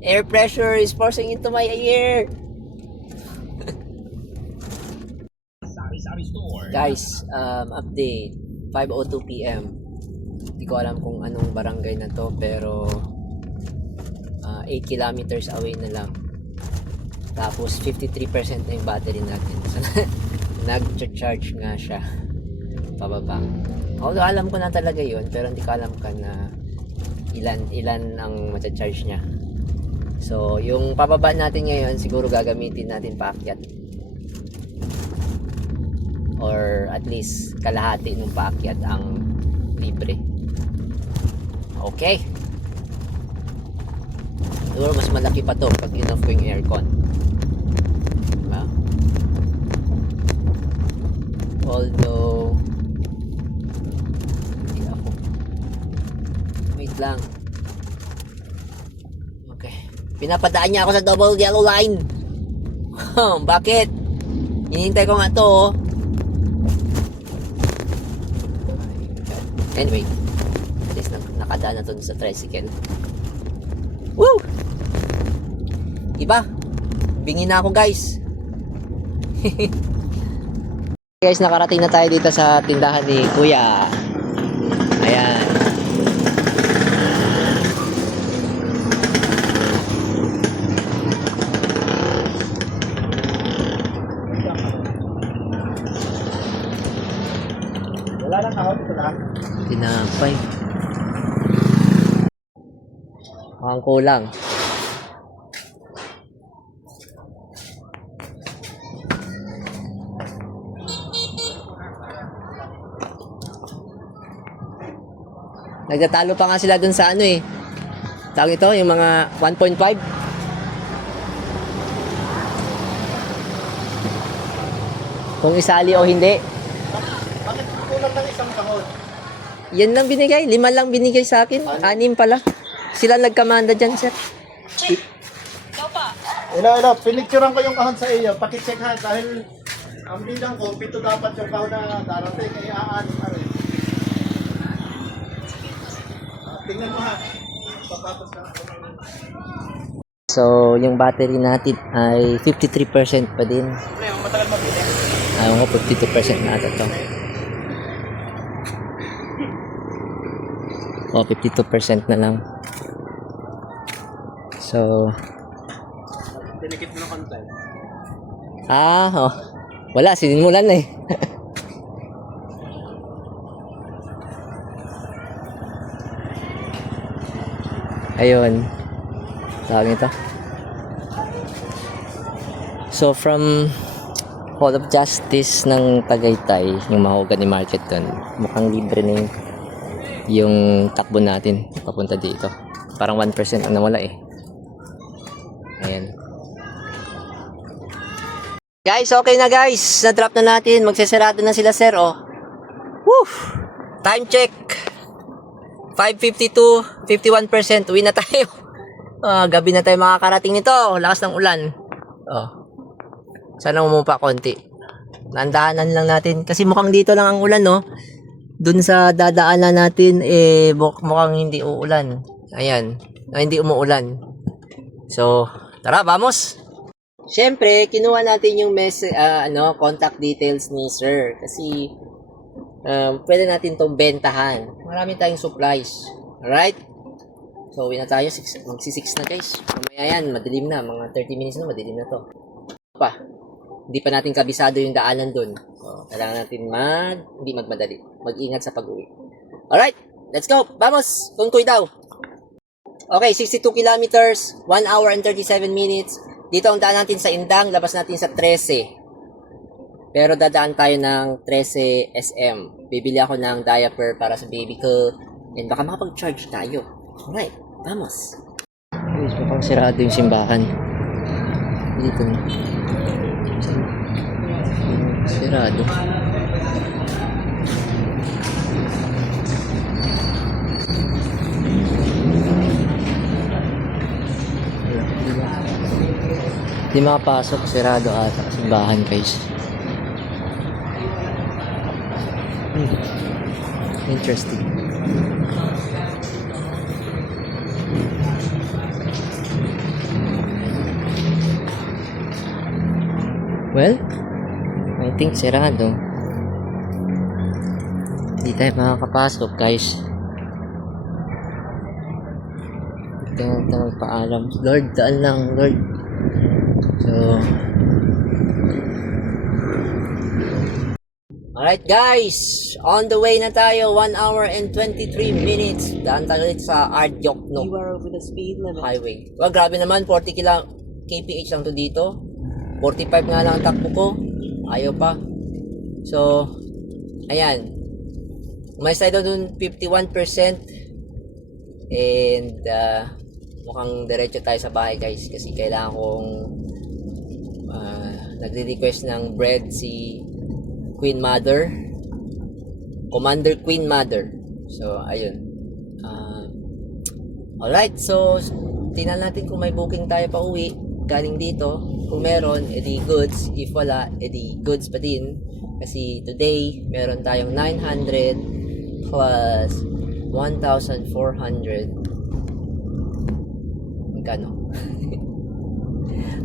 Air pressure is forcing into my ear. Guys, update 5:02 PM. Hindi ko alam kung anong barangay na to pero 8 kilometers away na lang. Tapos 53% na yung battery natin. So, nag-charge nga siya pababa. Although alam ko na talaga yun pero hindi ko alam ka na ilan ang ma-charge niya. So, yung pababa natin ngayon siguro gagamitin natin paakyat. Or at least kalahati ng paakyat ang libre. Okay. Siguro mas malaki pa to pag in-off ko yung aircon. Diba? Although hindi ako. Wait lang. Okay. Pinapadaan niya ako sa double yellow line. Bakit? Hinihintay ko nga to oh. Anyway, at least nakadaan na to sa tricycle. Woo! Diba? Bingi na ako guys. Guys, nakarating na tayo dito sa tindahan ni Kuya. Ayan. Wala lang ako dito na. Tinapay. Ang kulang. Nagtatalo pa nga sila dun sa ano eh. Tawag ito, yung mga 1.5. Kung isali o hindi. Bakit kulang ng isang kahon? Yan lang binigay. 5 lang binigay sa akin. 6 pala. Sila nagkamanda dyan, sir. Ilo, pinicturean ko yung kahon sa iyo. Pakicheck ha, dahil ang bilang ko, 7 dapat yung kahon na darating, kaya aanin na rin. Tingnan mo ha. Papapos ka na. So, yung battery natin ay 53% pa din. Matagal mabili. Ayaw ko, 52% na ito to. O, 52% na lang. So, Dinikit mo ng konti. wala, sinimulan na eh. Ayun. Tawag ito. So, from Hall of Justice ng Tagaytay, yung Mahogany Market doon, mukhang libre na yung takbo natin papunta dito. Parang 1% ang nawala eh. Ayan. Guys, okay na guys. Na-drop na natin. Magsasarado na sila, sir, oh. Woo! Time check. 5:52, 51%. Uwi na tayo. Gabi na tayo makakarating nito. Lakas ng ulan. Oh. Sana umupa konti. Nandahanan lang natin. Kasi mukhang dito lang ang ulan, no? Dun sa dadaanan natin, mukhang hindi uulan. Ayan. Hindi umuulan. So, tara, vamos! Siyempre, kinuha natin yung contact details ni sir. Kasi, pwede natin itong bentahan. Marami tayong supplies. Alright? So, uwi na tayo. Magsi-6 na guys. Mamaya yan, madilim na. Mga 30 minutes na, madilim na to. Hindi pa natin kabisado yung daanan dun. So, kailangan natin hindi magmadali. Mag-ingat sa pag-uwi. Alright, let's go. Vamos! Kunkoy daw. Okay, 62 kilometers, 1 hour and 37 minutes. Dito ang daan natin sa Indang, labas natin sa 13. Pero dadaan tayo ng 13 SM. Bibili ako ng diaper para sa baby ko. And baka makapag-charge tayo. Alright, vamos. Guys, mukhang sirado yung simbahan. Dito na. Sirado. Hindi makapasok, sirado ata simbahan guys. Interesting. Well, I think sirado. Hindi tayo makakapasok guys. Tingnan tayo magpaalam. Lord, daan lang, Lord. So, alright guys, on the way na tayo, 1 hour and 23 minutes. Daan tayo ulit sa Ardyokno Highway. Well, grabe naman, 40 kph lang to dito. 45 nga lang ang takbo ko. Ayaw pa. So, ayan. May side doon 51%. And, mukhang diretso tayo sa bahay guys. Kasi kailangan kong nagre-request ng bread si Queen Mother, Commander Queen Mother. So ayun, alright, so tingnan natin kung may booking tayo pa uwi galing dito. Kung meron, edi goods. If wala, edi goods pa din. Kasi today meron tayong 900 plus 1,400. Magkano?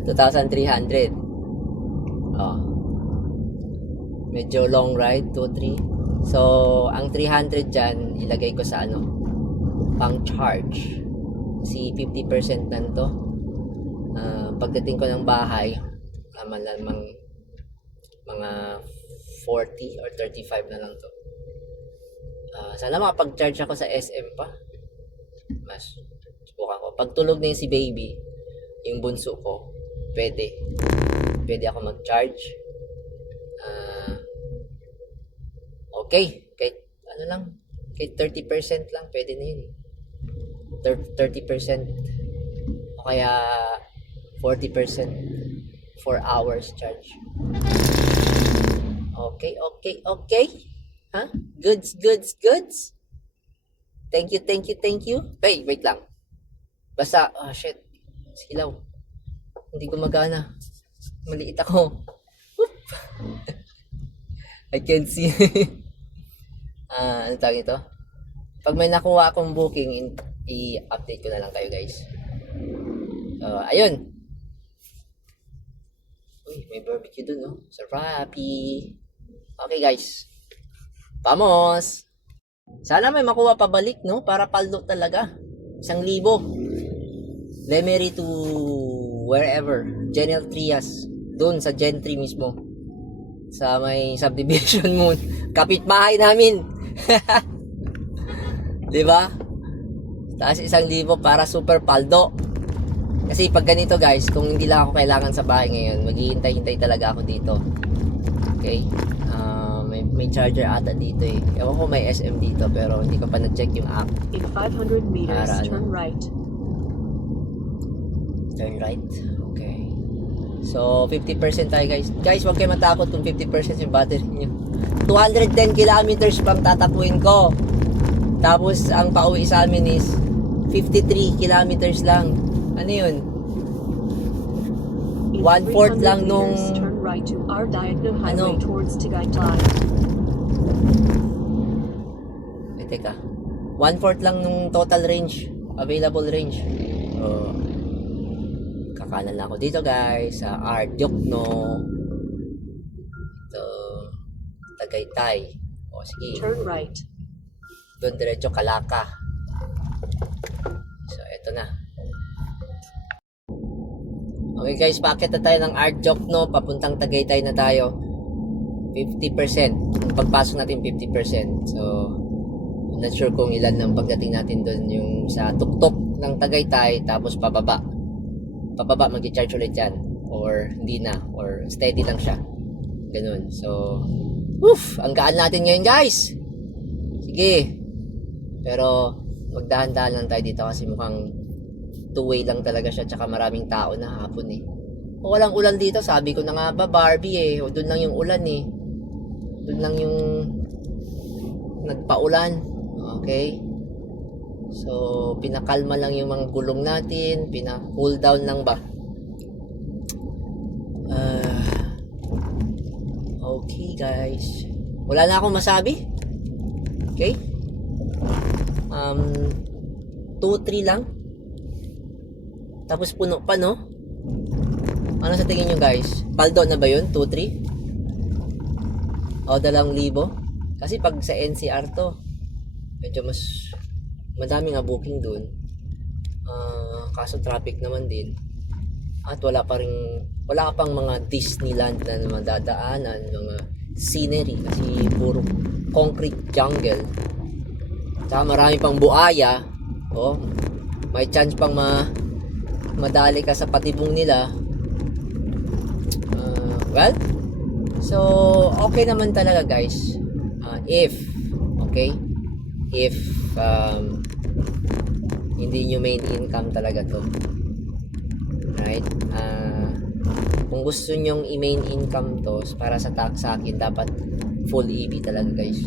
2,300. Medyo long ride, 2-3. So, ang 300 dyan, ilagay ko sa pang charge. Kasi 50% na to. Pagdating ko ng bahay, malamang mga 40 or 35 na lang to. Sana makapag-charge ako sa SM pa. Mas subukan ko. Pag tulog na yung si baby, yung bunso ko, pwede ako mag-charge. Okay, kahit kahit 30% lang, pwede na yun. 30% o kaya 40%, 4 hours charge. Okay. Huh? Goods. Thank you, thank you, thank you. Hey, wait lang. Basta, shit. Silaw. Hindi gumagana. Maliit ako. Whoop. I can't see. Ano tawag ito? Pag may nakuha akong booking, i-update ko na lang kayo guys. Ayun. Uy, may barbecue dun, no? Sa Rappi. Okay guys. Vamos! Sana may makuha pabalik, no? Para paldo talaga. 1,000. Lemery to wherever. General Trias. Doon sa Gentry mismo. Sa may subdivision moon. Kapitbahay namin. Diba? Taas 1,000 para super paldo. Kasi pag ganito guys, kung hindi lang ako kailangan sa bahay ngayon, maghihintay-hintay talaga ako dito. Okay? May charger ata dito eh. Ewan ko may SM dito pero hindi ko pa na-check yung app. In 500 meters, Para ano? turn right. Turn right. Okay. So, 50% tayo guys. Guys, huwag kayo matakot kung 50% yung battery nyo. 210 kilometers pang tatakbuhin ko. Tapos, ang pauwi sa amin is 53 kilometers lang. Ano yun? In 1/4 lang 300 nung... meters, turn right to our diagonal highway Ano? towards Tagaytay. Teka. 1/4 lang nung total range. Available range. So, kakanan lang ako dito guys. Sa Ardiokno. Ito. Tagaytay. O sige. Turn right. Doon diretso Kalaka. So, eto na. Okay guys, paakit na tayo ng Ardiokno. Papuntang Tagaytay na tayo. 50%. Pagpasok natin 50%. So, not sure kung ilan ang pagdating natin doon yung sa tuktok ng Tagaytay tapos pababa. Pababa mag-charge ulit yan. Or hindi na. Or steady lang siya. Ganun. So, ang gaan natin ngayon guys. Sige. Pero, magdahan-dahan lang tayo dito kasi mukhang two-way lang talaga siya tsaka maraming tao na hapon eh. O walang ulan dito, sabi ko na nga ba Barbie eh. O doon lang yung ulan eh. Doon lang yung nagpaulan. Okay? So, pinakalma lang yung mga gulong natin. Pina-cool down lang ba? Okay guys. Wala na akong masabi. Okay? 2-3 lang. Tapos puno pa, no? Ano sa tingin nyo, guys? Paldo na ba yun? 2-3? O, 2,000? Kasi pag sa NCR to, medyo mas madami nga booking dun. Kaso traffic naman din. At wala ka pang mga Disneyland na madadaanan, mga scenery. Kasi puro concrete jungle. Tsaka marami pang buaya. O, may chance pang madali ka sa patibong nila. Well, so okay naman talaga guys. If hindi nyo main income talaga to, right? Kung gusto nyong i-main income to para sa akin dapat full EV talaga guys,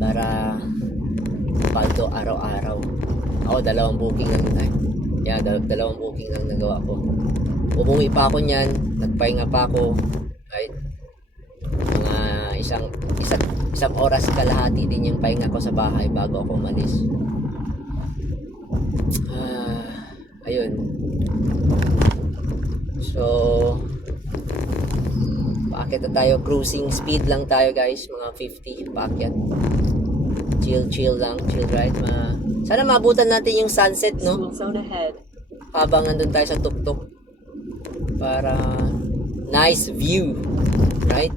para paldo araw-araw. Ako 2 booking lang tayo. Yeah, 2 booking lang nagawa ko. Umuwi pa ako niyan, nagpahinga pa ako. Right? Mga isang oras kalahati din yung pahinga ko sa bahay bago ako umalis. Ayun. So, paakyat na tayo. Cruising speed lang tayo guys. Mga 50 paakyat. Chill lang. Chill ride. Sana maabutan natin yung sunset, no? School zone ahead. Habang nandun tayo sa tuktok. Para nice view. Right?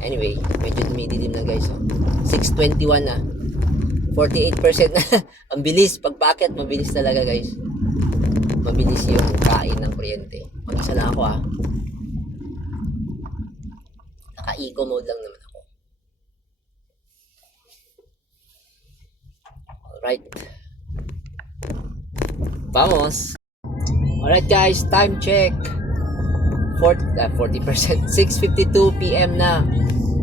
Anyway, medyo dumidilim na guys. 6:21 na. 48% na. Ang bilis. Pag paakyat, mabilis talaga guys. Mabilis yung kain ng kuryente. Mag-isa lang ako Naka-eco mode lang naman ako. Alright. Vamos! Alright guys, time check. 40%. 6:52 PM na.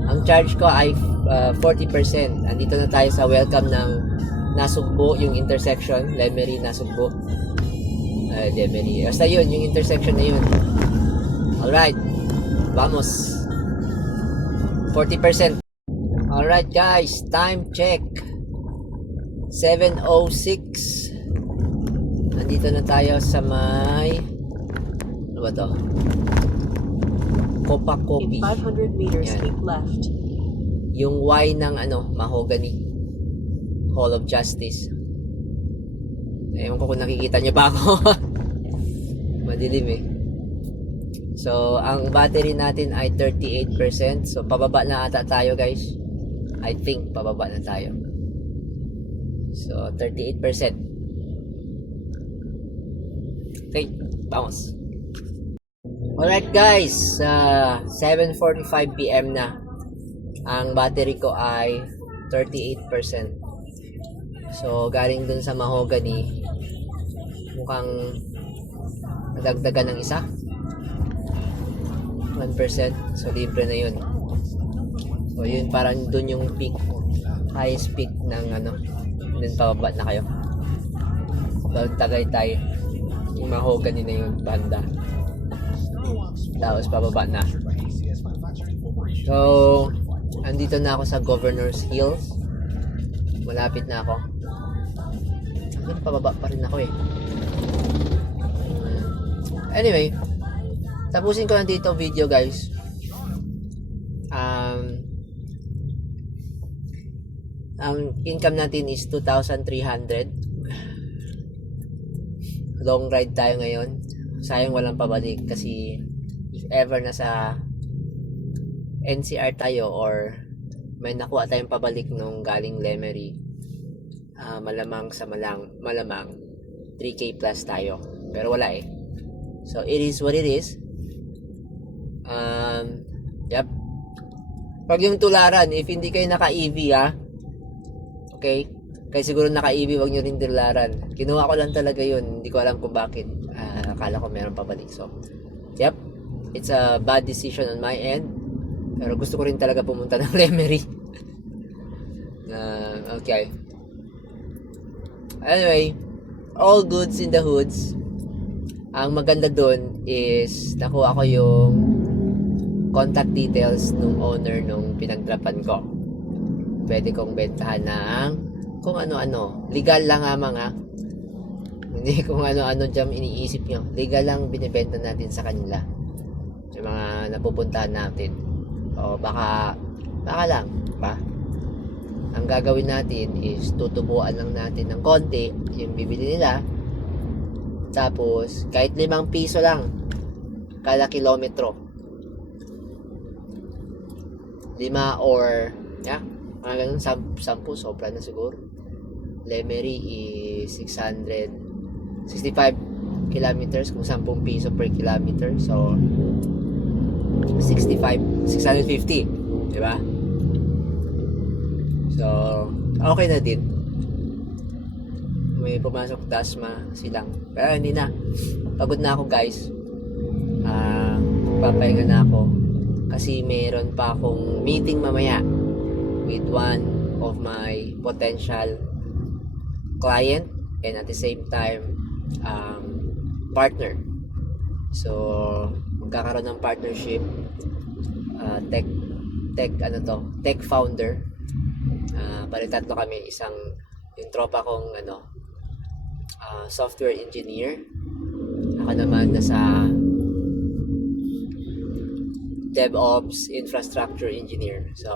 Ang charge ko ay 40%. Andito na tayo sa welcome ng Nasugbo, yung intersection. Lemery, Nasugbo. Lemery. Basta yun, yung intersection na yun. Alright. Vamos. 40%. Alright guys, time check. 7:06. Nandito na tayo sa may... Ano ba to? Copa In Coffee. 500 meters, Yan. keep left. Yung Y ng Mahogany. Hall of Justice. Ewan ko kung nakikita nyo ba ako. Madilim eh. So, ang battery natin ay 38%. So, pababa na ata tayo guys. I think pababa na tayo. So, 38%. Okay, vamos. Alright guys, 7:45 PM na. Ang battery ko ay 38%. So, galing dun sa Mahogany, mukhang nadagdagan ng isa. 1%. So, libre na yun. So, yun parang dun yung peak, highest peak ng dun pababa na kayo. Tagaytay. Yung Mahogany na yun, banda. Tapos pababa na. So, andito na ako sa Governor's Hills. Malapit na ako. Hanggang pababa pa rin ako eh. Anyway, tapusin ko lang dito video guys. Ang income natin is 2,300. Long ride tayo ngayon. Sayang walang pabalik kasi if ever nasa NCR tayo or may nakuha tayong pabalik nung galing Lemery, malamang 3K plus tayo. Pero wala eh. So it is what it is. Yep. Pag yung tularan, if hindi kayo naka-EV okay? Kaya siguro naka-EV, wag nyo rin tularan. Kinuha ko lang talaga yun. Hindi ko alam kung bakit. Akala ko meron pabalik. So, yep. It's a bad decision on my end. Pero gusto ko rin talaga pumunta ng Lemery. Okay. Anyway, all goods in the hoods. Ang maganda dun is nakuha ko yung contact details ng owner nung pinagdrapan ko. Pwede kong bentahan ng kung ano-ano. Legal lang mga. Hindi kung ano-ano dyan iniisip nyo. Legal lang binibenta natin sa kanila. Yung mga napupuntahan natin. O baka lang. Ba? Ang gagawin natin is tutubuan lang natin ng konti yung bibili nila. Tapos kahit 5 piso lang kada kilometro. 5 or mga ganun, 10 sobra na siguro. Lemery is 665 kilometers kung 10 piso per kilometer. So 650, di ba? So okay na din. May pumasok Dasma silang. Pero hindi na. Pagod na ako guys. Papahinga na ako. Kasi meron pa akong meeting mamaya with one of my potential client and at the same time partner. So magkakaroon ng partnership, tech founder. Bali tatlo kami, yung tropa kong software engineer. Ako naman nasa DevOps infrastructure engineer. So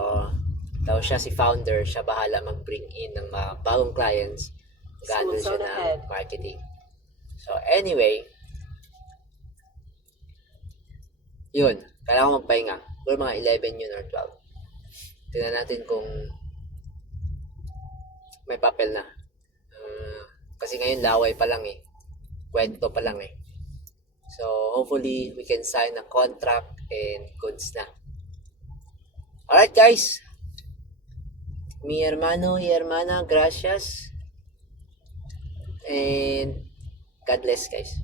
daw siya si founder, siya bahala mag-bring in ng mga bagong clients. Mag-handle siya ng marketing. So anyway, yun, kailangan ko magpahinga. Siguro mga 11 yun or 12. Tingnan natin kung may papel na. Kasi ngayon laway pa lang eh. Kwento pa lang eh. So hopefully we can sign a contract and goods na. Alright guys. Mi hermano y hermana, gracias. And God bless guys.